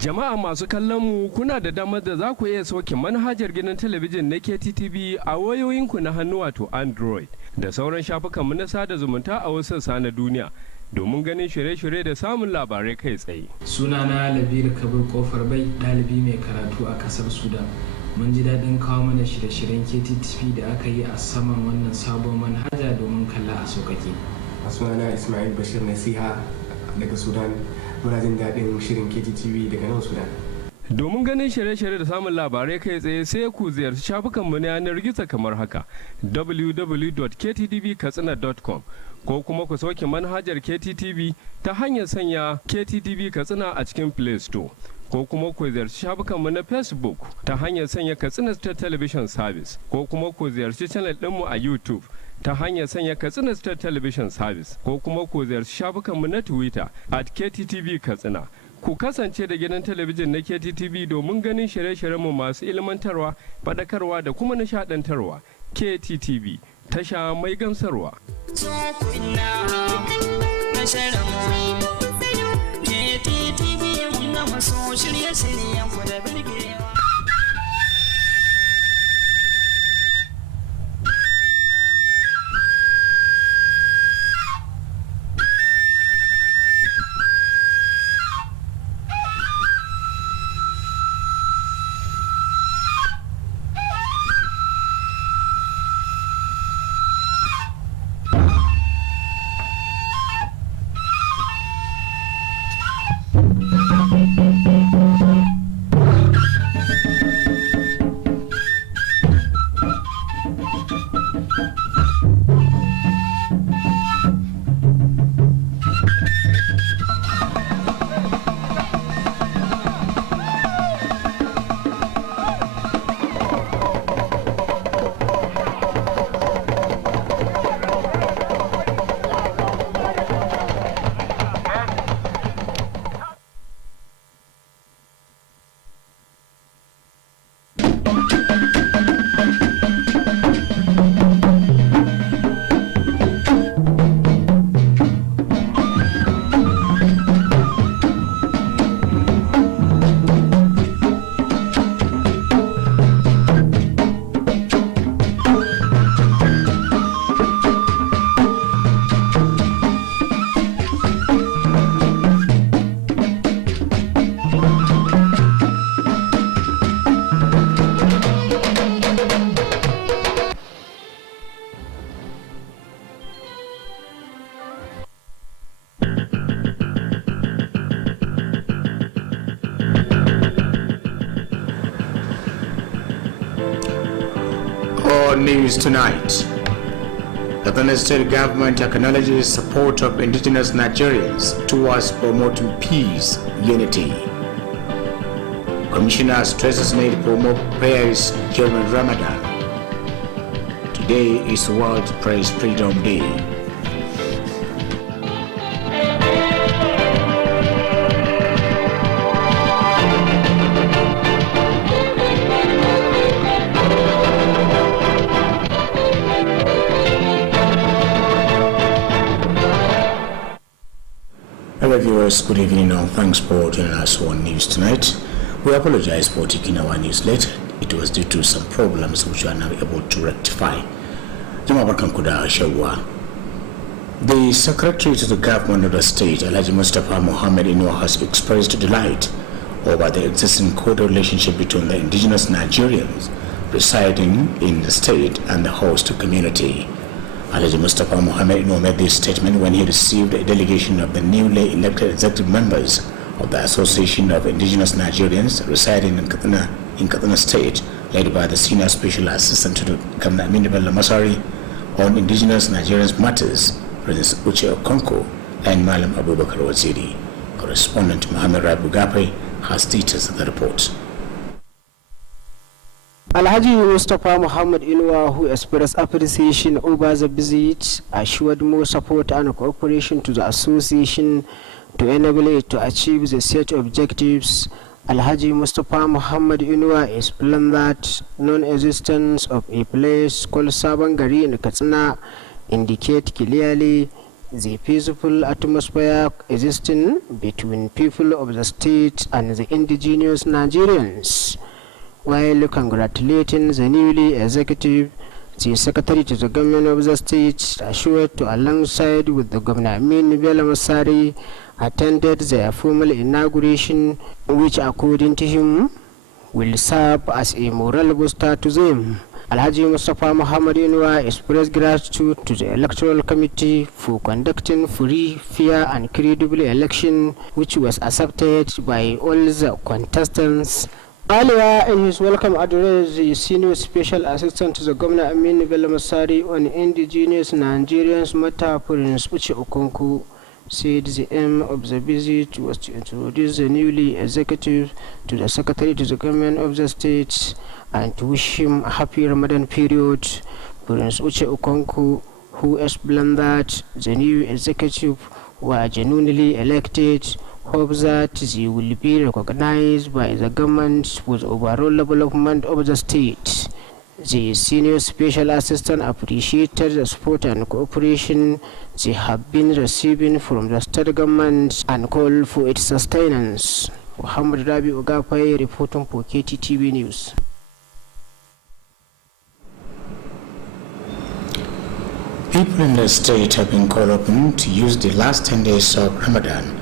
Jama'a masu kallon mu kuna da damar da za ku iya sauke manhajar gidan talabijin na Kttv a wayoyinku na hannu wato Android da sauran shafukanmu na sada zumunta a wasu sassa na duniya domin ganin shirye-shirye da samun labarai kai tsaye. Sunana Labir Kabir Kofar Bai, ɗalibi mai karatu a ƙasar Sudan. Mun ji daɗin kawo mana shirye-shiryen Kttv da aka yi a saman wannan sabon manhaja domin kalla a sauƙaƙe. Sunana Ismail Bashir Nasiha daga Sudan. Muna jin daɗin shirin Kttv daga nan Sudan. Domin ganin shirye-shirye da samun labarai kai tsaye sai ku ziyarci shafukanmu na yanar gizo kamar haka www.kttv.katsina.com ko kuma ku sauke manhajar Kttv ta hanyar sanya Kttv Katsina a cikin Play Store ko kuma ku ziyarci shafukanmu na Facebook ta hanyar sanya Katsina State Television Service ko kuma ku ziyarci channel ɗinmu a YouTube ta hanyar sanya Katsina State Television Service ko kuma ku ziyarci shafukanmu na Twitter @Kttv Katsina. Ku kasance da gidan talabijin na Kttv domin ganin shirye-shiryenmu masu ilmantarwa, faɗakarwa da kuma nishaɗantarwa. Kttv, tasha mai gamsarwa. News tonight. The Kano State government acknowledges support of indigenous Nigerians towards promoting peace, unity. Commissioner stresses need to promote prayers during Ramadan. Today is World Press Freedom Day. Hello viewers, good evening and thanks for joining us on News Tonight. We apologize for taking our news late. It was due to some problems which we are now able to rectify. The Secretary to the Government of the State, Alhaji Mustafa Mohammed Inuwa, has expressed delight over the existing cordial relationship between the indigenous Nigerians residing in the state and the host community. Alhaji Mustafa Mohammed Inuwa made this statement when he received a delegation of the newly elected executive members of the Association of Indigenous Nigerians residing in Katsina State, led by the Senior Special Assistant to the Governor Aminu Bello Masari on Indigenous Nigerians Matters, Prince Uche Okonkwo and Malam Abubakar Waziri. Correspondent Mohammed Rabu Gape has details of the report. Alhaji Mustafa Muhammad Inuwa, who expressed appreciation over the visit, assured more support and cooperation to the association to enable it to achieve the set objectives Alhaji Mustafa Muhammad Inuwa explained that non-existence of a place called Sabangari in Katsina indicate clearly the peaceful atmosphere existing between people of the state and the indigenous Nigerians. While congratulating the newly executive, the secretary to the government of the state assured to alongside with the governor Amin Bello Masari attended their formal inauguration, which according to him will serve as a moral booster to them. Alhaji Mustafa Muhammad Inuwa expressed gratitude to the Electoral Committee for conducting free, fair and credible election, which was accepted by all the contestants. Earlier in his welcome address, the Senior Special Assistant to the Governor Amin Bello Masari on Indigenous Nigerians matter, Prince Uche Okonkwo, said the aim of the visit was to introduce the newly executive to the Secretary to the Government of the State and to wish him a happy Ramadan period. Prince Uche Okonkwo, who explained that the new executive were genuinely elected, hopes that they will be recognized by the government for the overall development of the state. The Senior Special Assistant appreciated the support and cooperation they have been receiving from the state government and called for its sustenance. Muhammad Rabi Ogapai reporting for Kttv News. People in the state have been called upon to use the last 10 days of Ramadan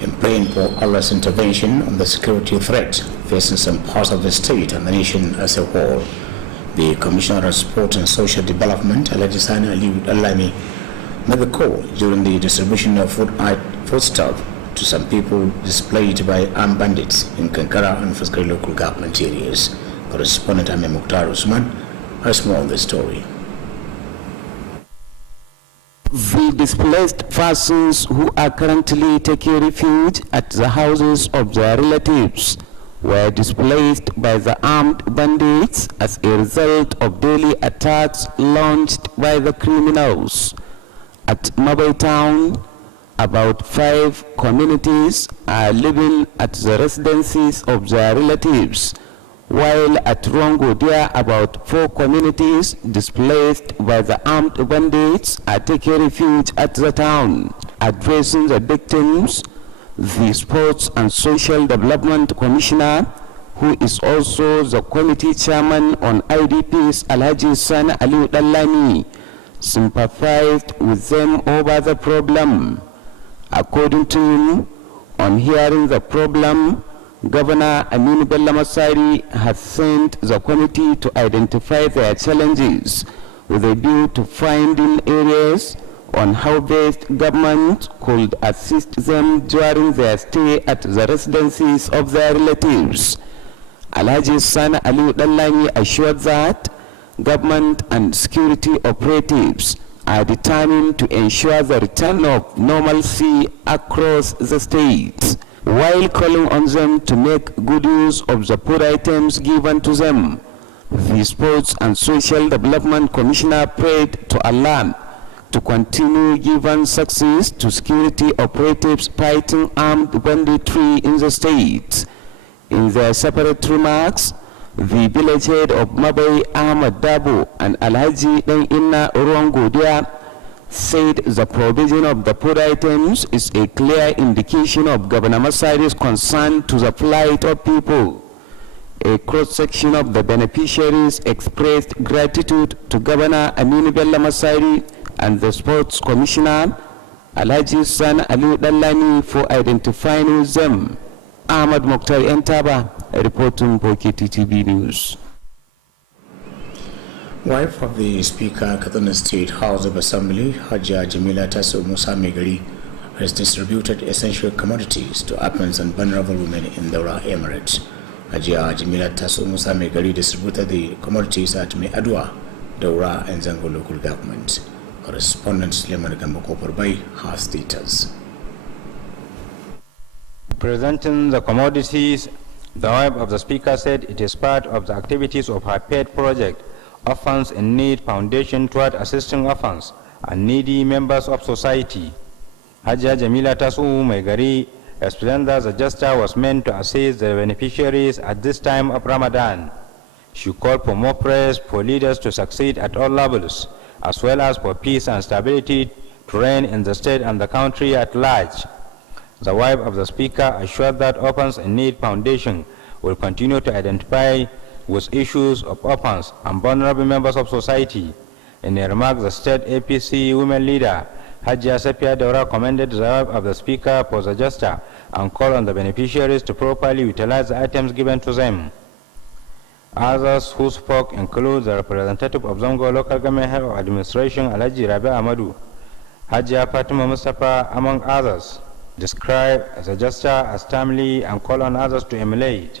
in praying for Allah's intervention on the security threat facing some parts of the state and the nation as a whole. The Commissioner of Sport and Social Development, Alhaji Sani Aliyu Dallami, made the call during the distribution of foodstuff to some people displayed by armed bandits in Kankara and Faskari local government areas. Correspondent Ame Mukhtar Usman has more on the story. The displaced persons who are currently taking refuge at the houses of their relatives were displaced by the armed bandits as a result of daily attacks launched by the criminals. At Mabai town, about 5 communities are living at the residences of their relatives, while at Rongodia, about 4 communities displaced by the armed bandits are taking refuge at the town. Addressing the victims, the Sports and Social Development Commissioner, who is also the committee chairman on IDPs, Alhaji Sani Aliyu Dallami, sympathized with them over the problem. According to him, on hearing the problem, Governor Amin Bello Masari has sent the committee to identify their challenges with a view to finding areas on how best government could assist them during their stay at the residences of their relatives. Alhaji Sani Aliyu Dallami assured that government and security operatives are determined to ensure the return of normalcy across the state, while calling on them to make good use of the food items given to them. The Sports and Social Development Commissioner prayed to Allah to continue giving success to security operatives fighting armed banditry in the state. In their separate remarks, the village head of Mabai Ahmad Dabo and Alhaji Dan Inna Urongodia said the provision of the food items is a clear indication of Governor Masari's concern to the plight of people. A cross-section of the beneficiaries expressed gratitude to Governor Amin Bello Masari and the Sports Commissioner, Alhaji Sani Aliyu Dallami, for identifying with them. Ahmad Mukhtar Entaba, reporting for Kttv News. Wife of the Speaker, Kaduna State House of Assembly, Hajiya Jamila Taso Musa Megari, has distributed essential commodities to orphans and vulnerable women in Daura Emirates. Hajiya Jamila Taso Musa Megari distributed the commodities at Meadwa, Daura and Zango local government. Correspondent Suleiman Gambokoporbai has details. Presenting the commodities, the wife of the Speaker said it is part of the activities of her pet project, Orphans in Need Foundation, toward assisting orphans and needy members of society. Hajiya Jamila Tasu Megari explained that the gesture was meant to assist the beneficiaries at this time of Ramadan. She called for more prayers for leaders to succeed at all levels, as well as for peace and stability to reign in the state and the country at large. The wife of the speaker assured that Orphans in Need Foundation will continue to identify with issues of orphans and vulnerable members of society. In a remark, the state APC women leader, Hajia Sapia Daura, commended the wife of the speaker for the gesture and called on the beneficiaries to properly utilize the items given to them. Others who spoke include the representative of Zongo Local Government Head of Administration, Alhaji Rabi Ahmadu, Hajia Fatima Mustafa, among others, described the gesture as timely and called on others to emulate.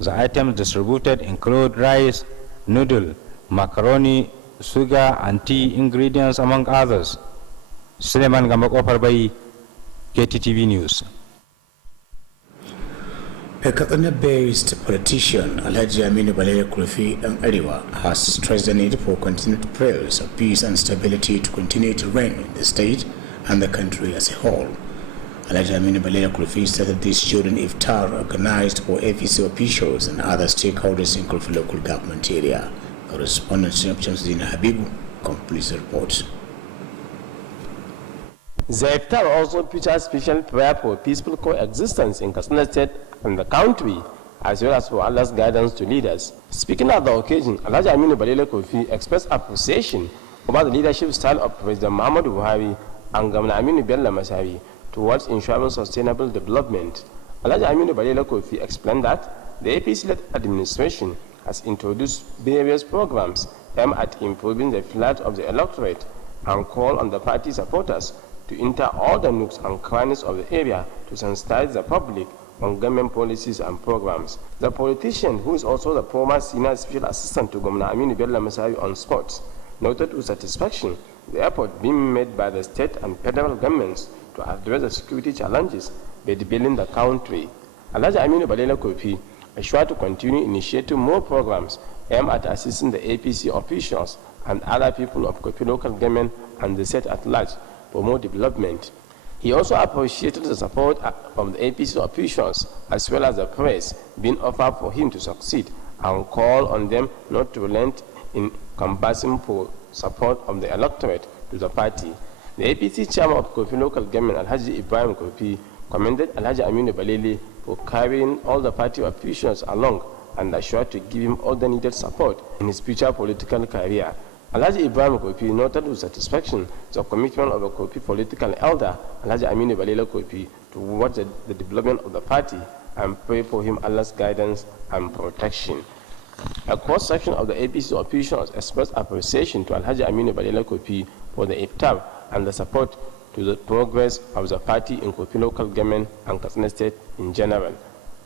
The items distributed include rice, noodle, macaroni, sugar, and tea ingredients, among others. Suleiman Gambak Oparbai, Kttv News. A Katsina-based politician, Alhaji Aminu Balele Kurfi and Ariwa, has stressed the need for continued prayers of peace and stability to continue to reign in the state and the country as a whole. Alhaji Aminu Balele Kurfi started this during iftar organized for APC officials and other stakeholders in Kurfi local government area. Correspondent Shamsuddin Habibu completes the report. The iftar also features special prayer for peaceful coexistence in Katsina State and the country, as well as for Allah's guidance to leaders. Speaking at the occasion, Alhaji Aminu Balele Kurfi expressed appreciation about the leadership style of President Muhammadu Buhari and Governor Aminu Bello Masari towards ensuring sustainable development. Alhaji Aminu Balele Kurfi explained that the APC-led administration has introduced various programs aimed at improving the flight of the electorate and called on the party supporters to enter all the nooks and crannies of the area to sensitize the public on government policies and programs. The politician, who is also the former senior special assistant to Governor Aminu Bello Masari on sports, noted with satisfaction the effort being made by the state and federal governments to address the security challenges bedevailing the country. Alhaji Aminu Balele Kurfi assured to continue initiating more programs aimed at assisting the APC officials and other people of Kurfi local government and the state at large for more development. He also appreciated the support of the APC officials as well as the press being offered for him to succeed and called on them not to relent in canvassing for support of the electorate to the party. The APC chairman of Kurfi local government, Alhaji Ibrahim Kurfi, commended Alhaji Aminu Balele for carrying all the party officials along and assured to give him all the needed support in his future political career. Alhaji Ibrahim Kurfi noted with satisfaction the commitment of the Kurfi political elder, Alhaji Aminu Balele Kurfi, towards the development of the party and pray for him Allah's guidance and protection. A cross-section of the APC officials expressed appreciation to Alhaji Aminu Balele Kurfi for the iftar and the support to the progress of the party in Kurfi local government and Katsina State in general.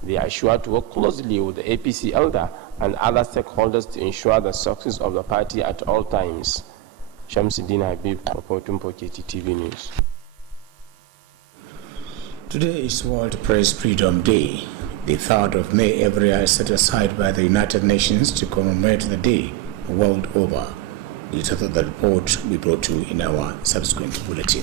They are sure to work closely with the APC elder and other stakeholders to ensure the success of the party at all times. Shamsuddin Habib, reporting for Kttv News. Today is World Press Freedom Day. The 3rd of May every year is set aside by the United Nations to commemorate the day world over. The title of the report we brought to you in our subsequent bulletin.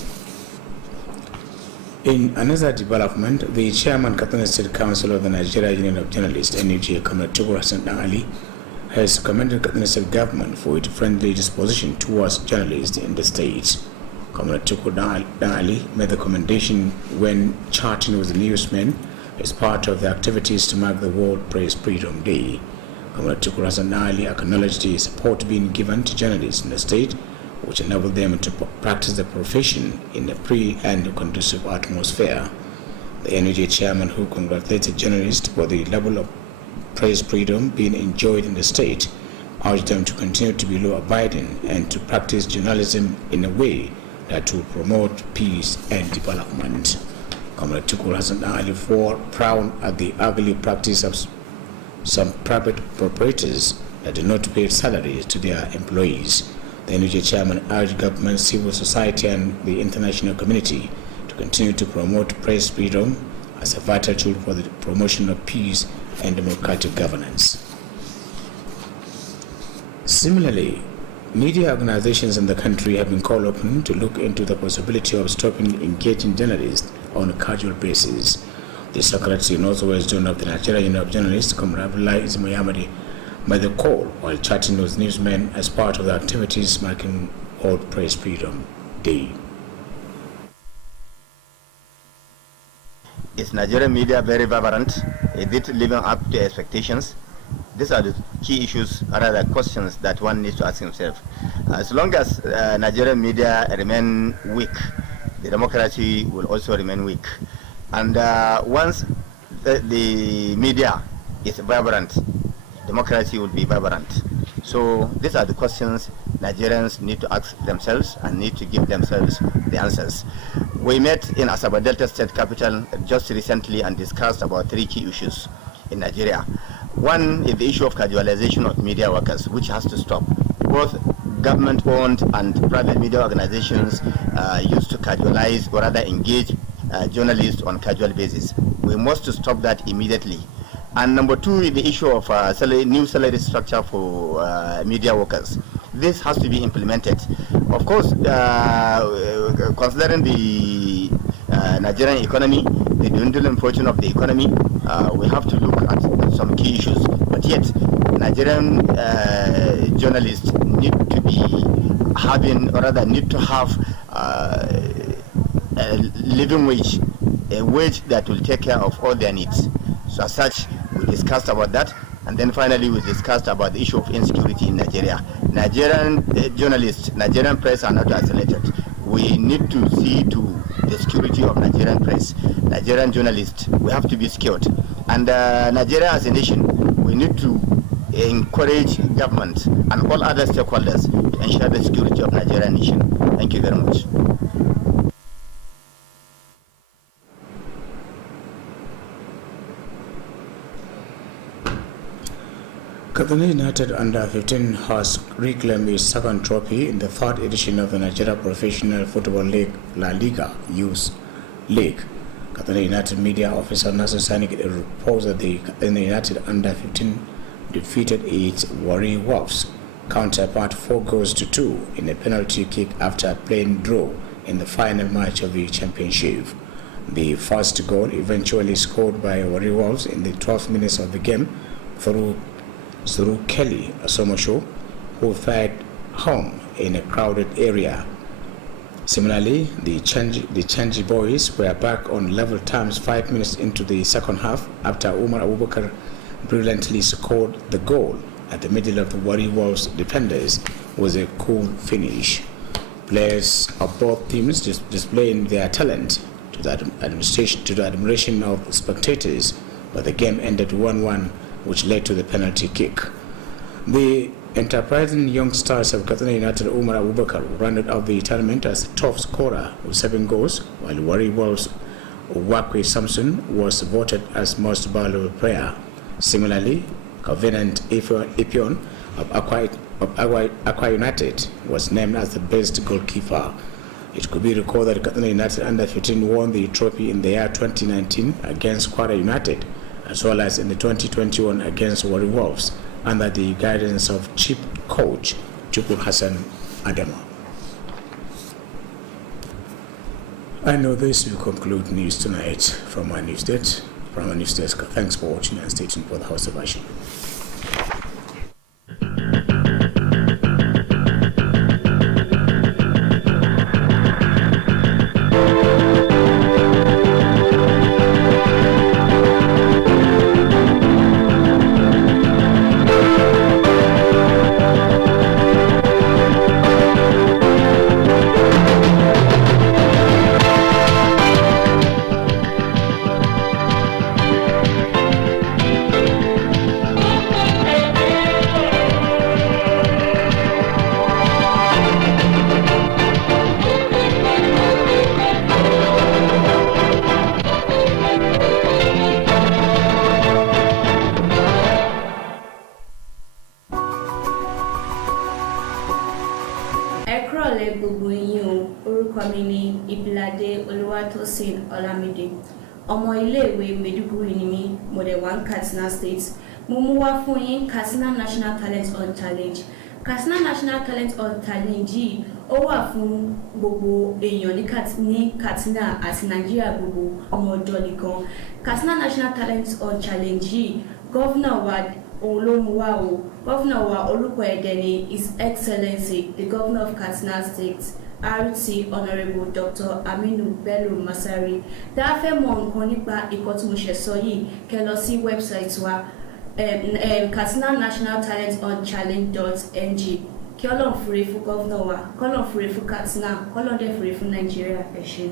In another development, the chairman Katsina State Council of the Nigeria Union of Journalists, NUJ, Comrade Tukur Hassan Ali, has commended Katsina State government for its friendly disposition towards journalists in the state. Comrade Tukur Ali made the commendation when chatting with the newsmen as part of the activities to mark the World Press Freedom Day. Comrade Tukur Hassan Ali acknowledged the support being given to journalists in the state, which enabled them to practice the profession in a free and conducive atmosphere. The NUJ chairman, who congratulated journalists for the level of press freedom being enjoyed in the state, urged them to continue to be law-abiding and to practice journalism in a way that will promote peace and development. Comrade Tukur Hassan Ali frowned at the ugly practice of some private proprietors that do not pay salaries to their employees. The NUJ chairman urged government, civil society, and the international community to continue to promote press freedom as a vital tool for the promotion of peace and democratic governance. Similarly, media organizations in the country have been called upon to look into the possibility of stopping engaging journalists on a casual basis. The Secretary Northwest Zone of the Nigerian Union of Journalists, Comrade Abdullahi Ismail made the call while chatting with newsmen as part of the activities marking World Press Freedom Day. Is Nigerian media very vibrant? Is it living up to expectations? These are the key issues, or rather questions that one needs to ask himself. As long as Nigerian media remain weak, the democracy will also remain weak. And once the media is vibrant, democracy will be vibrant. So these are the questions Nigerians need to ask themselves and need to give themselves the answers. We met in Asaba Delta State Capital just recently and discussed about 3 key issues in Nigeria. One is the issue of casualization of media workers, which has to stop. Both government-owned and private media organizations used to casualize or rather engage journalists on casual basis. We must stop that immediately. And number 2 is the issue of new salary structure for media workers. This has to be implemented. Of course, considering the Nigerian economy, the dwindling fortune of the economy, we have to look at some key issues. But yet, Nigerian journalists need to be having, or rather need to have a living wage, a wage that will take care of all their needs. So as such, we discussed about that, and then finally we discussed about the issue of insecurity in Nigeria. Nigerian journalists, Nigerian press are not isolated. We need to see to the security of Nigerian press. Nigerian journalists, we have to be secured. And Nigeria as a nation, we need to encourage government and all other stakeholders to ensure the security of Nigerian nation. Thank you very much. Kttv United Under-15 has reclaimed its second trophy in the 3rd edition of the Nigeria Professional Football League La Liga Youth League. Kttv United Media Officer Nasser Sanik reports that the Kttv United Under-15 defeated its Warri Wolves counterpart 4-2 in a penalty kick after playing draw in the final match of the championship. The first goal eventually scored by Warri Wolves in the 12th minutes of the game through Kelly Asomosho, who fired home in a crowded area. Similarly, the Changi boys were back on level terms 5 minutes into the second half after Umar Abubakar brilliantly scored the goal at the middle of the Warri Wolves defenders with a cool finish. Players of both teams displaying their talent to the admiration of spectators, but the game ended 1-1, which led to the penalty kick. The enterprising young stars of Kttv United Umar Abubakar rounded out the tournament as top scorer with 7 goals, while Warri Wolves Wakwe Samson was voted as most valuable player. Similarly, Covenant Ipion of Aqua United was named as the best goalkeeper. It could be recalled that Kttv United Under-15 won the trophy in the year 2019 against Kwara United, as well as in the 2021 against Warri Wolves, under the guidance of chief coach Chukur Hassan Adama. I know this will conclude news tonight from our news desk. Thanks for watching and stay tuned for the House of Action. ọmọ iléèwé Maiduguri ni mí, Model 1 Katsina State. Mo mú wá fún yín Katsina National Talent Hunt Challenge. Katsina National Talent Hub Challenge ó wà fún gbogbo èèyàn ní Katsina àti Nàìjíríà gbogbo ọmọ ọ̀dọ́ nìkan. Katsina National Talent Hub Challenge Governor wa Olómùwà o. Governor wa orúkọ ẹ̀dẹ̀ ni His Excellency the Governor of Katsina State RT Honourable Dr. Aminu Bello Masari. Tá a fẹ́ mọ̀ nǹkan nípa ìkọ́ tí mo ṣe sọ yìí kẹ́ lọ sí wẹ́bsáìtì wa Katsina National Talent Hub Challenge.ng. Kí Ọlọ́run fure fún gọ́vnọ̀ wa, k'Ọlọ́run fure fún Katsina, k'Ọlọ́run dẹ̀ fure fún Nàìjíríà. Ẹ ṣé.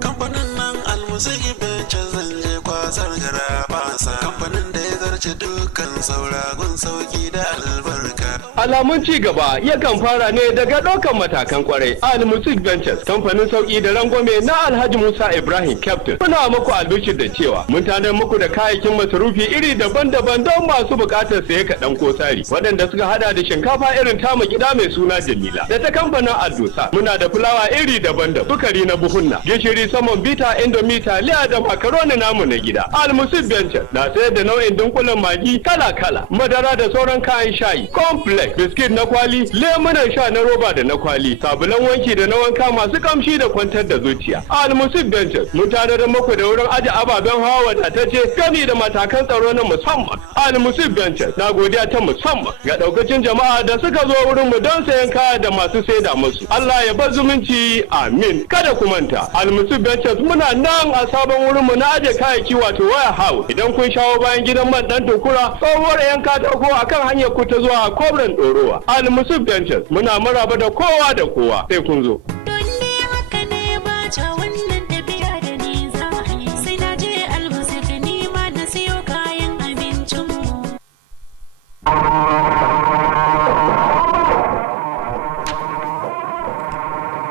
Kamfanin nan almusiki bencin zanje kwasar gara basa. Kamfanin da ya zarce dukkan sauragun sauki da albarka. Alamun ci gaba yakan fara ne daga ɗaukan matakan kwarai. Al-Music Ventures, kamfanin sauki da rangwame na Alhaji Musa Ibrahim Captain. Muna muku albishir da cewa mun tanadar muku da kayayyakin masarufi iri daban-daban don masu buƙatar saye kaɗan ko sari. Waɗanda suka hada da shinkafa irin tamu gida mai suna Jamila. Da ta kamfanin Aldosa muna da fulawa iri daban-daban, sukari na buhunna, gishiri saman bita, indomie, taliya da makaroni namu na gida. Al-Music Ventures na sayar da nau'in dunkulen magi kala-kala, madara da sauran kayan shayi, complex, biskit na kwali, lemunan sha na roba da na kwali, sabulan wanki da na wanka masu kamshi da kwantar da zuciya. Al-Music Ventures mun tanadar muku da wurin aje ababen hawa wadatacce gami da matakan tsaro na musamman. Al-Music Ventures na godiya ta musamman ga daukacin jama'a da suka zo wurin mu don sayan kaya da masu saida musu. Allah ya bar zumunci, amin. Kada ku manta, Al-Music Ventures muna nan a sabon wurin mu na aje kayayyaki wato waya house. Idan kun shawo bayan gidan man dan tukura, tsohuwar yan katako akan hanyar ku ta zuwa Kobran Dorowa. Al-Music Ventures muna maraba da kowa da kowa sai kun zo.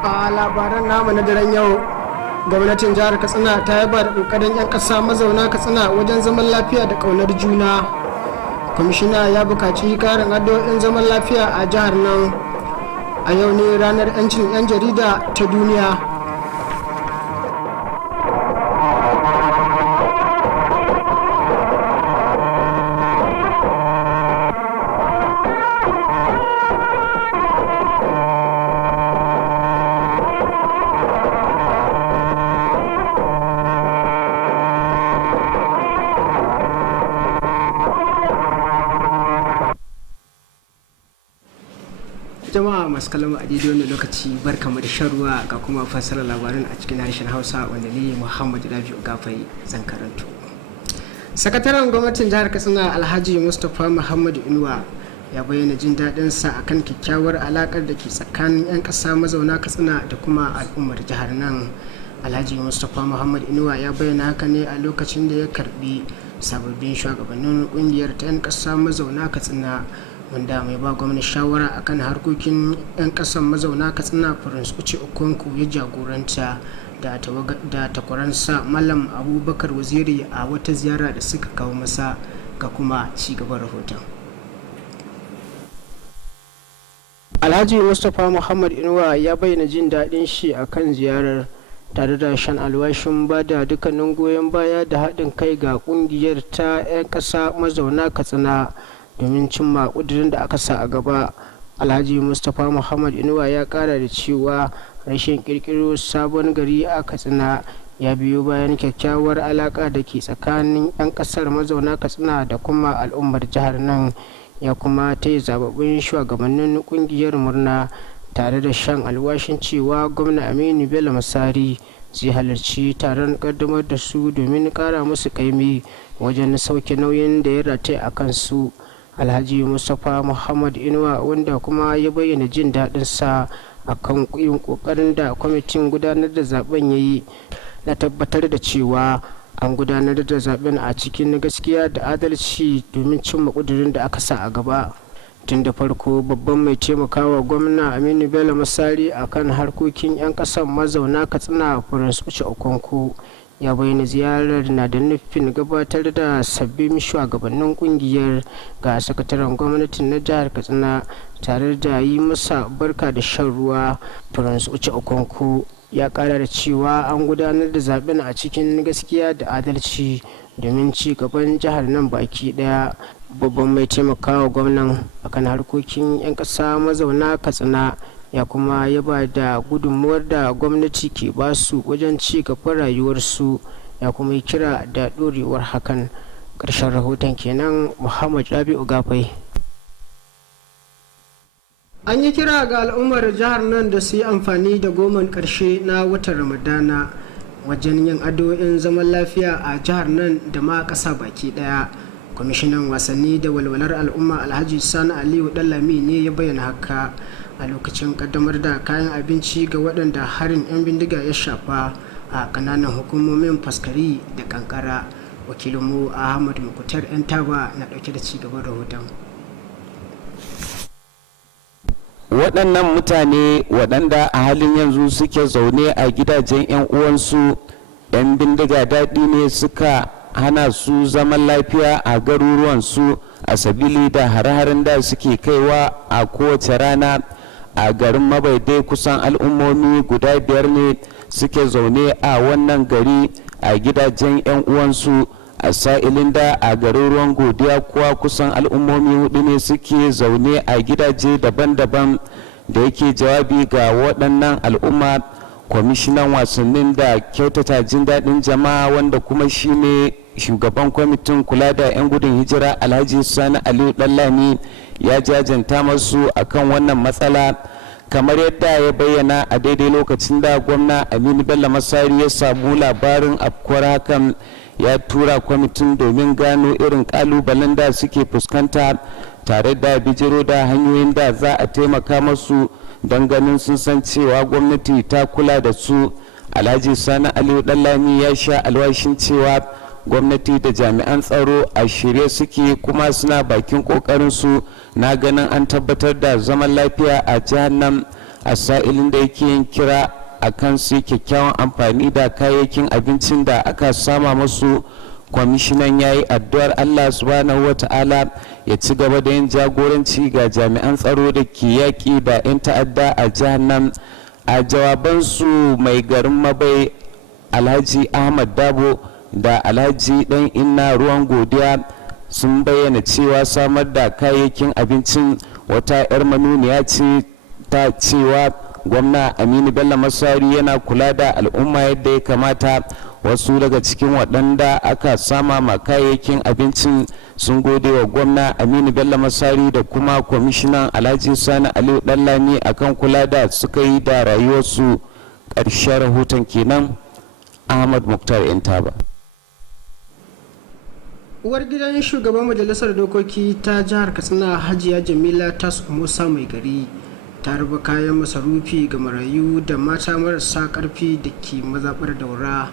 A labaran namu na daren yau, gwamnatin jihar Katsina ta yaba da kokarin 'yan ƙasa mazauna Katsina wajen zaman lafiya da ƙaunar juna. Kwamishina ya buƙaci ƙarin addu'o'in zaman lafiya a jihar nan. A yau ne ranar 'yancin 'yan jarida ta duniya. Jama'a masu kallon a daidai wannan lokaci barkamu da shan ruwa ga kuma fassara labarin a cikin harshen Hausa wanda ni Muhammad Rabi'u Gafai zan karanto. Sakataren gwamnatin jihar Katsina Alhaji Mustapha Muhammad Inuwa ya bayyana jin daɗin sa akan kyakkyawar alakar da ke tsakanin 'yan ƙasa mazauna Katsina da kuma al'ummar jihar nan. Alhaji Mustapha Muhammad Inuwa ya bayyana haka ne a lokacin da ya karbi sababbin shugabannin kungiyar ta 'yan ƙasa mazauna Katsina, wanda mai ba gwamnati shawara akan harkokin 'yan kasan mazauna Katsina Prince Uche Okonkwo ya jagoranta da takwaransa Malam Abubakar Waziri a wata ziyara da suka kawo masa. Ga kuma ci gaban rahoton. Alhaji Mustapha Muhammad Inuwa ya bayyana jin daɗin shi akan ziyarar, tare da shan alwashin ba da dukkanin goyon baya da haɗin kai ga ƙungiyar ta 'yan ƙasa mazauna Katsina domin cimma ƙudurin da aka sa a gaba. Alhaji Mustapha Muhammad Inuwa ya ƙara da cewa rashin ƙirƙiro sabon gari a Katsina ya biyo bayan kyakkyawar alaƙa da ke tsakanin 'yan ƙasar mazauna Katsina da kuma al'ummar jihar nan. Ya kuma ta yi zababbun shugabannin ƙungiyar murna, tare da shan alwashin cewa gwamna Aminu Bello Masari zai halarci taron ƙaddamar da su domin ƙara musu ƙaimi wajen sauke nauyin da ya rataya a kansu. Alhaji Mustapha Muhammad Inuwa, wanda kuma ya bayyana jin daɗin sa akan yin ƙoƙarin da kwamitin gudanar da zaben ya yi na tabbatar da cewa an gudanar da zaben a cikin gaskiya da adalci domin cimma ƙudurin da aka sa a gaba. Tun da farko babban mai taimakawa gwamna Aminu Bello Masari akan harkokin 'yan ƙasar mazauna Katsina Prince Uche Okonkwo ya bayyana ziyarar na da nufin gabatar da sabbin shugabannin kungiyar ga sakataren gwamnatin na jihar Katsina, tare da yi masa barka da shan ruwa. Prince Uche Okonkwo ya kara da cewa an gudanar da zaben a cikin gaskiya da adalci domin ci gaban jihar nan baki daya. babban mai taimakawa gwamnan akan harkokin 'yan ƙasa mazauna Katsina ya kuma yaba da gudunmuwar da gwamnati ke basu wajen ci gaban rayuwarsu, ya kuma yi kira da ɗorewar hakan. Ƙarshen rahoton kenan. Muhammad Rabi'u Gafai. An yi kira ga al'ummar jihar nan da su yi amfani da goman ƙarshe na watan Ramadana wajen yin addu'o'in zaman lafiya a jihar nan da ma ƙasa baki ɗaya. Kwamishinan wasanni da walwalar al'umma Alhaji Sani Aliyu Dallami ne ya bayyana haka a lokacin kaddamar da kayan abinci ga waɗanda harin 'yan bindiga ya shafa a ƙananan hukumomin Faskari da Kankara. Wakilinmu Ahmad Mukutar 'yan taba na ɗauke da cigaban rahoton. Waɗannan mutane waɗanda a halin yanzu suke zaune a gidajen 'yan uwansu 'yan bindiga daɗi ne suka hana su zaman lafiya a garuruwansu a sabili da hare-haren da suke kaiwa a kowace rana a garin Mabaidai. Kusan al'ummomi guda 5 ne suke zaune a wannan gari a gidajen 'yan uwansu, a sa'ilin da a garin Ruwan Godiya kuwa kusan al'ummomi 4 ne suke zaune a gidaje daban-daban. Da yake jawabi ga waɗannan al'umma, kwamishinan wasannin da kyautata jin daɗin jama'a wanda kuma shine shugaban kwamitin kula da 'yan gudun hijira Alhaji Sani Aliyu Dallami ya jajanta masu akan wannan matsala, kamar yadda ya bayyana a daidai lokacin da gwamna Aminu Bello Masari ya samu labarin afkuwar hakan. Ya tura kwamitin domin gano irin kalubalen da suke fuskanta tare da bijiro da hanyoyin da za a taimaka masu don ganin sun san cewa gwamnati ta kula da su. Alhaji Sani Aliyu Dallami ya sha alwashin cewa gwamnati da jami'an tsaro a shirye suke kuma suna bakin kokarinsu na ganin an tabbatar da zaman lafiya a jihar nan, a sa'ilin da yake yin kira a kan su kyakkyawan amfani da kayayyakin abincin da aka sama masu. Kwamishinan ya yi addu'ar Allah subhanahu wa ta'ala ya ci gaba da yin jagoranci ga jami'an tsaro da ke yaƙi da 'yan ta'adda a jihar nan. A jawabansu mai garin Mabai Alhaji Ahmad Dabo da Alhaji Dan Inna Ruwan Godiya sun bayyana cewa samar da kayayyakin abincin wata 'yar manuniya ce ta cewa gwamna Aminu Bello Masari yana kula da al'umma yadda ya kamata. Wasu daga cikin waɗanda aka sama ma kayayyakin abincin sun gode wa gwamna Aminu Bello Masari da kuma kwamishinan Alhaji Sani Aliyu Dallami akan kula da suka yi da rayuwarsu. Ƙarshen rahoton kenan. Ahmad Muktar Intaba. Uwar gidan shugaban majalisar dokoki ta jihar Katsina Hajiya Jamila Tasu Musa Mai Gari ta raba kayan masarufi ga marayu da mata marasa karfi da ke mazaɓar Daura.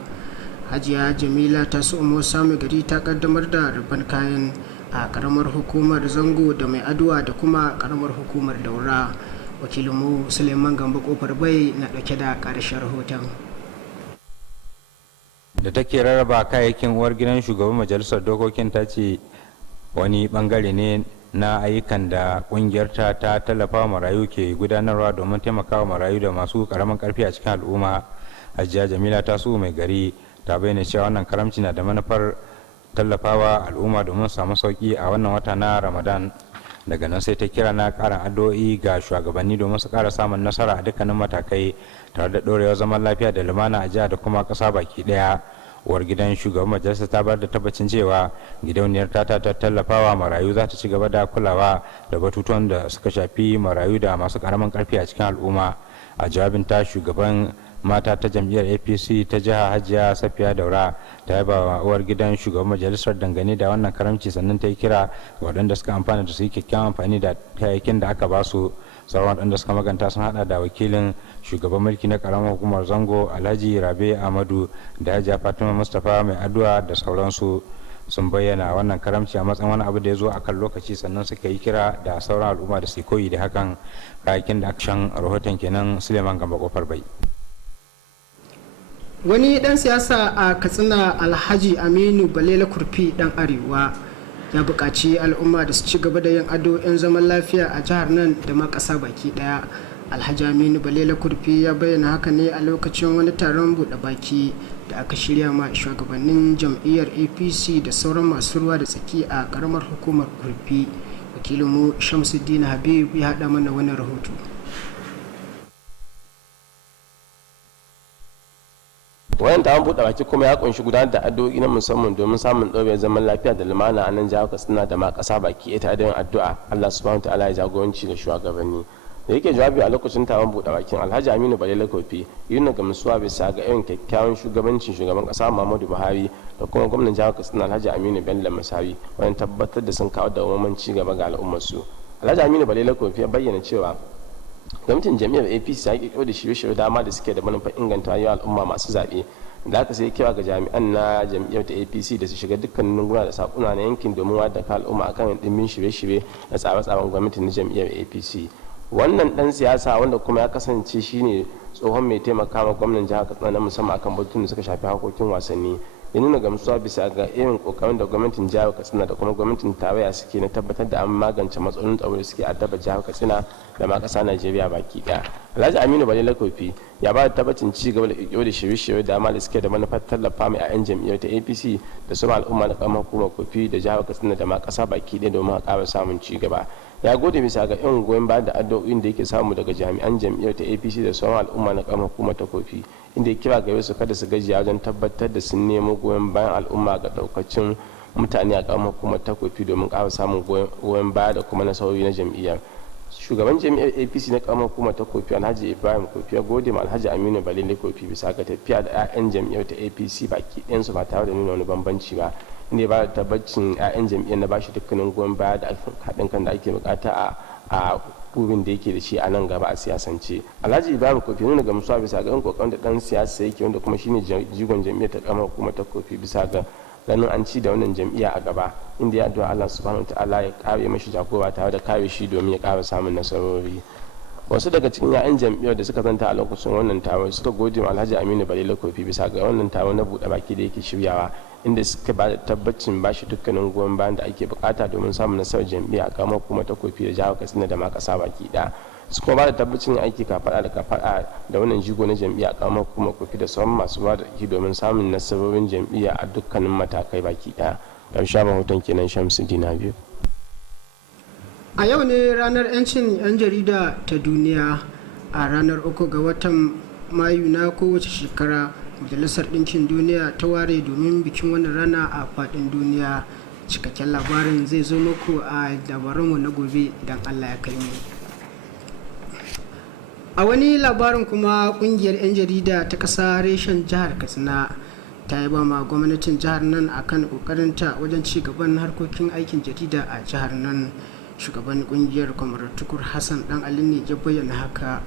Hajiya Jamila Tasu Musa Mai Gari ta kaddamar da rabon kayan a karamar hukumar Zango da Mai Aduwa da kuma karamar hukumar Daura. Wakilinmu Suleiman Gambo Kofar Bai na ɗauke da ƙarshen rahoton. Da take rarraba kayayyakin, uwar gidan shugaban majalisar dokokin ta ce wani bangare ne na ayyukan da kungiyarta ta tallafa marayu ke gudanarwa domin taimakawa marayu da masu karamin karfi a cikin al'umma. Hajiya Jamila Tasu Mai Gari ta bayyana cewa wannan karamci na da manufar tallafawa al'umma domin samu sauki a wannan wata na Ramadan. Daga nan sai ta kira na karin addu'o'i ga shugabanni domin su kara samun nasara a dukkanin matakai tare da dorewar zaman lafiya da lumana a jiha da kuma kasa baki daya. Uwar gidan shugaban majalisa ta bayar da tabbacin cewa gidauniyar ta tallafawa marayu za ta ci gaba da kulawa da batutuwan da suka shafi marayu da masu karamin karfi a cikin al'umma. A jawabin ta, shugaban mata ta jam'iyyar APC ta jiha Hajiya Safiya Daura ta yaba wa uwar gidan shugaban majalisar dangane da wannan karamci, sannan ta yi kira ga waɗanda suka amfana da su yi kyakkyawan amfani da kayayyakin da aka ba su. Sauran waɗanda suka maganta sun hada da wakilin shugaban mulki na karamar hukumar Zango Alhaji Rabe Amadu da Hajiya Fatima Mustapha Mai Addu'a da sauransu. Sun bayyana wannan karamci a matsayin wani abu da ya zo a kan lokaci, sannan suka yi kira da sauran al'umma da su koyi da hakan. Kayakin da aka shan rahoton kenan. Suleiman Gamba Kofar Bai. Wani dan siyasa a Katsina Alhaji Aminu Balela Kurfi dan Arewa ya buƙaci al'umma da su ci gaba da yin addu'o'in zaman lafiya a jihar nan da ma ƙasa baki ɗaya. Alhaji Aminu Balela Kurfi ya bayyana haka ne a lokacin wani taron buɗe baki da aka shirya ma shugabannin jam'iyyar apc da sauran masu ruwa da tsaki a karamar hukumar kurfi. Wakilinmu Shamsuddin Habib ya haɗa mana wannan rahoto. wayan taron buɗe baki kuma ya kunshi gudanar da addu'o'i na musamman domin samun ɗorewar zaman lafiya da lumana a nan jihar Katsina da ma ƙasa baki ita da yin addu'a Allah subhanahu ta'ala ya jagoranci da shugabanni. Da yake jawabi a lokacin taron buɗe bakin Alhaji Aminu Balele Kofi yana gamsuwa bisa ga irin kyakkyawan shugabancin shugaban ƙasa Muhammadu Buhari da kuma gwamnan jihar Katsina Alhaji Aminu Bello Masawi wajen tabbatar da sun kawo dawwammamin ci gaba ga al'ummar su. Alhaji Aminu Balele Kofi ya bayyana cewa gwamnatin jami'ar apc ta kirkiro da shirye-shirye dama da suke da manufar inganta rayuwar al'umma masu zaɓe da aka sai kewa ga jami'an na jam'iyyar ta apc da su shiga dukkanin lunguna da sakuna na yankin domin wadda ka al'umma akan dimbin shirye-shirye da tsare-tsaren gwamnatin na jam'iyyar apc. Wannan dan siyasa wanda kuma ya kasance shine tsohon mai taimaka ma gwamnan jihar katsina na musamman akan batun da suka shafi harkokin wasanni ya nuna gamsuwa bisa ga irin kokarin da gwamnatin jihar katsina da kuma gwamnatin tarayya suke na tabbatar da an magance matsalolin tsaro da suke addaba jihar katsina da ma ƙasa najeriya baki daya. Alhaji Aminu Balele Kofi ya ba da tabbacin ci gaba da kirkiro da shirye-shirye da ma da suke da manufar tallafa mai 'ya'yan jam'iyyar ta apc da sauran al'umma da karamar hukumar kofi da jihar katsina da ma ƙasa baki daya domin a ƙara samun ci gaba. Ya gode bisa ga irin goyon bayan da addu'o'in da yake samu daga jami'an jam'iyyar ta apc da sauran al'umma na karamar hukumar ta kofi, inda ya kira gare su kada su gajiya wajen tabbatar da sun nemo goyon bayan al'umma ga daukacin mutane a karamar hukumar ta kofi domin ƙara samun goyon baya da kuma nasarori na jam'iyyar. Shugaban jami'ar apc na karamar hukumar ta kofi alhaji ibrahim kofi ya gode ma alhaji aminu balele kofi bisa ga tafiya da 'ya'yan jam'iyyar ta apc baki ɗayansu ba tare da nuna wani bambanci ba, inda ya ba da tabbacin 'ya'yan jam'iyyar na bashi dukkanin goyon baya da haɗin kan da ake bukata a burin da yake da shi a nan gaba a siyasance. Alhaji ibrahim kofi nuna gamsuwa bisa ga kokarin da dan siyasa yake wanda kuma shine jigon jam'iyyar ta karamar hukumar ta kofi bisa ga ganin an ci da wannan jam'iyya a gaba, inda ya addu'a Allah subhanahu wataala ya kare mashi jagora tare da kare shi domin ya kara samun nasarori. Wasu daga cikin 'ya'yan jam'iyyar da suka zanta a lokacin wannan taron suka gode wa Alhaji Aminu Balele Kofi bisa ga wannan taron na buɗe baki da yake shiryawa, inda suka ba da tabbacin bashi dukkanin goyon bayan da ake bukata domin samun nasarar jam'iyya a kamar kuma ta kofi da jihar Katsina da ma ƙasa baki ɗaya. Su kuma ba da tabbacin aiki kafaɗa da kafaɗa da wannan jigo na jam'iyya a kamar kuma kofi da sauran masu ba da domin samun nasarorin jam'iyya a dukkanin matakai baki ɗaya. Ƙarshen rahoton kenan Shamsuddin Habib. A yau ne ranar 'yancin 'yan jarida ta duniya. A ranar 3 ga watan Mayu na kowace shekara Majalisar Ɗinkin Duniya ta ware domin bikin wannan rana a faɗin duniya. Cikakken labarin zai zo muku a labaranmu na gobe idan Allah ya kai mu. A wani labarin kuma ƙungiyar 'yan jarida ta ƙasa reshen jihar Katsina ta yi ba ma gwamnatin jihar nan akan ƙoƙarinta wajen ci gaban harkokin aikin jarida a jihar nan. Shugaban kungiyar Kwamar Tukur Hassan Dan Ali ne ya bayyana haka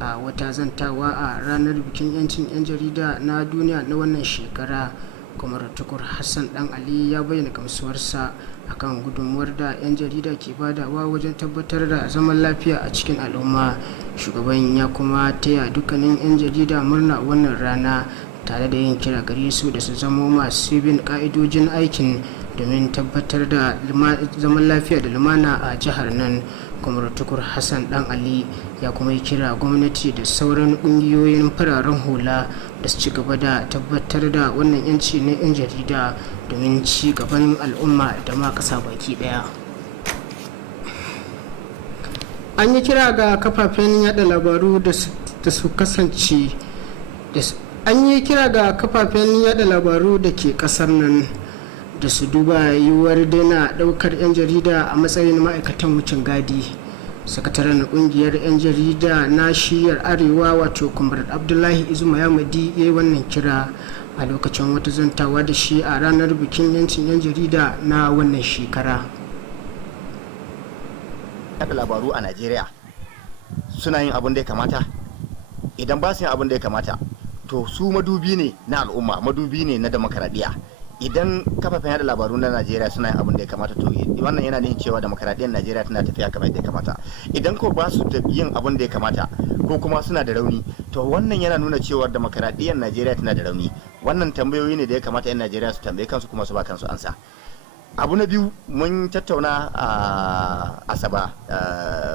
a wata zantawa a ranar bikin 'yancin 'yan jarida na duniya na wannan shekara. Kwamar Tukur Hassan Dan Ali ya bayyana gamsuwarsa akan gudunmuwar da 'yan jarida ke badawa wajen tabbatar da zaman lafiya a cikin al'umma. Shugaban ya kuma taya dukkanin 'yan jarida murna wannan rana tare da yin kira gare su da su zamo masu bin ka'idojin aikin domin tabbatar da zaman lafiya da lumana a jihar nan. Kwamar Tukur Hassan Dan Ali ya kuma yi kira gwamnati da sauran ƙungiyoyin fararen hula da su ci gaba da tabbatar da wannan 'yanci na 'yan jarida domin ci gaban al'umma da ma ƙasa baki ɗaya. An yi kira ga kafafen yada labaru da su kasance an yi kira ga kafafen yada labaru da ke kasar nan da su duba yiwuwar daina daukar 'yan jarida a matsayin ma'aikatan wucin gadi. Sakataren kungiyar 'yan jarida na shiyar arewa wato Comrade Abdullahi Izuma Yamadi ya yi wannan kira a lokacin wata zantawa da shi a ranar bikin 'yancin 'yan jarida na wannan shekara. Yada labaru a Najeriya suna yin abin da ya kamata. Idan ba su yin abin da ya kamata to su madubi ne na al'umma, madubi ne na demokaradiyya. Idan kafafen yada labaru na Najeriya suna yin abin da ya kamata to wannan yana nufin cewa demokaradiyyar Najeriya tana tafiya kamar yadda ya kamata. Idan ko ba su yin abin da ya kamata ko kuma suna da rauni to wannan yana nuna cewa demokaradiyyar Najeriya tana da rauni. Wannan tambayoyi ne da ya kamata 'yan Najeriya su tambaye kansu kuma su ba kansu ansa. abu na biyu mun tattauna a Asaba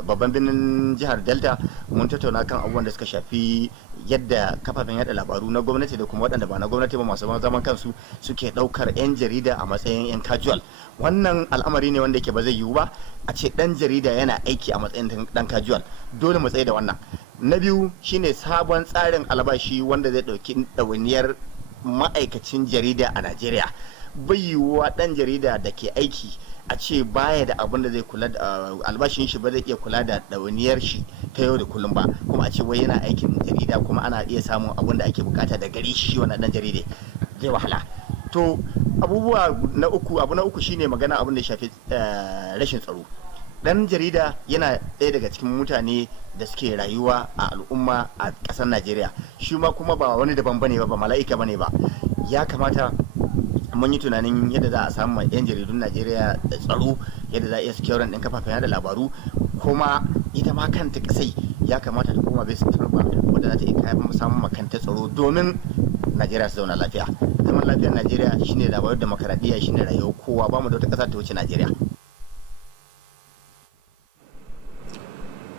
babban birnin jihar Delta, mun tattauna kan abubuwan da suka shafi yadda kafafen yada labaru na gwamnati da kuma waɗanda ba na gwamnati ba masu zaman kansu suke ɗaukar 'yan jarida a matsayin 'yan casual. Wannan al'amari ne wanda yake ba zai yiwu ba a ce ɗan jarida yana aiki a matsayin ɗan casual, dole mu tsaye da wannan. Na biyu shine sabon tsarin albashi wanda zai ɗauki ɗawainiyar ma'aikacin jarida a Najeriya. Bai yiwuwa ɗan jarida da ke aiki a ce baya da abin da zai kula da albashin shi, ba zai iya kula da ɗawainiyar shi ta yau da kullum ba, kuma a ce wai yana aikin jarida kuma ana iya samun abin da ake bukata da gari shi wannan ɗan jarida, zai wahala. To abu na uku shine magana abin da ya shafi rashin tsaro. Dan jarida yana ɗaya daga cikin mutane da suke rayuwa a al'umma a ƙasar Najeriya, shi ma kuma ba wani daban bane ba mala'ika bane ba. Ya kamata mun yi tunanin yadda za a samu 'yan jaridun Najeriya da tsaro, yadda za a iya securing ɗin kafafen yada labaru, kuma ita ma kanta kasai ya kamata ta koma bai turba wadda za ta iya samun makanta tsaro domin Najeriya su zauna lafiya. Zaman lafiyar Najeriya shine labarin demokaradiyya, shine rayuwar kowa, ba mu da wata ƙasa ta wuce Najeriya.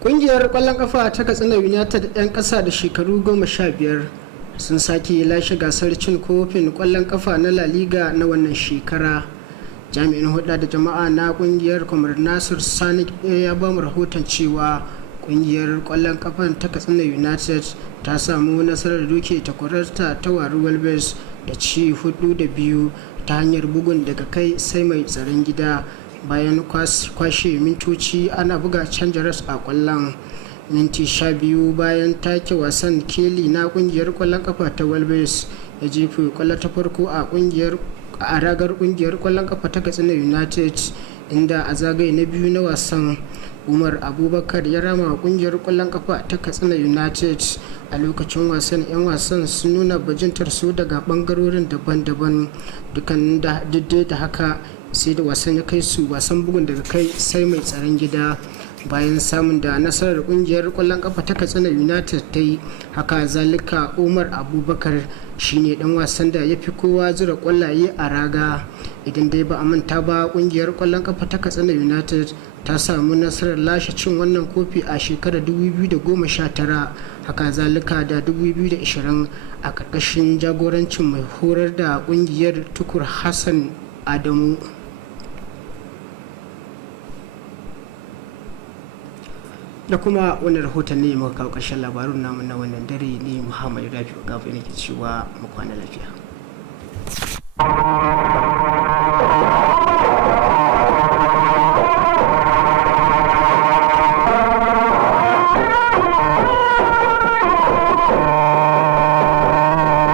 Ƙungiyar ƙwallon ƙafa ta Katsina United 'yan ƙasa da shekaru 15 sun sake lashe gasar cin kofin ƙwallon ƙafa na La Liga na wannan shekara. Jami'in hulɗa da jama'a na ƙungiyar Comrade Nasir Sani ya ba mu rahoton cewa ƙungiyar ƙwallon ƙafa ta Katsina United ta samu nasarar doke takwararta ta Wari Wolves da ci 4-2 ta hanyar bugun daga kai sai mai tsaron gida. Bayan kwashe mintoci ana buga canja ras a kwallon, minti 12 bayan take wasan, Kelly na kungiyar kwallon kafa ta Wolves ya jefa kwallo ta farko a ragar kungiyar kwallon kafa ta Katsina United, inda a zagaye na biyu na wasan Umar Abubakar ya rama kungiyar kwallon kafa ta Katsina United. A lokacin wasan 'yan wasan sun nuna bajintar su daga bangarorin daban-daban, dukkanin da haka sai da wasan ya kai su wasan bugun daga kai sai mai tsaron gida. Bayan samun da nasarar kungiyar kwallon kafa ta Katsina United ta yi, haka zalika Umar Abubakar shine dan wasan da ya fi kowa zura kwallaye a raga. Idan dai ba a manta ba, kungiyar kwallon kafa ta Katsina United ta samu nasarar lashe cin wannan kofi a shekarar 2019, haka zalika da 2020 a karkashin jagorancin mai horar da kungiyar Tukur Hassan Adamu. Da kuma wani rahoton ne muka kawo ƙarshen labarun namu na wannan dare, ne Muhammadu Rabi'u Gafu ne ke cewa mu kwana lafiya.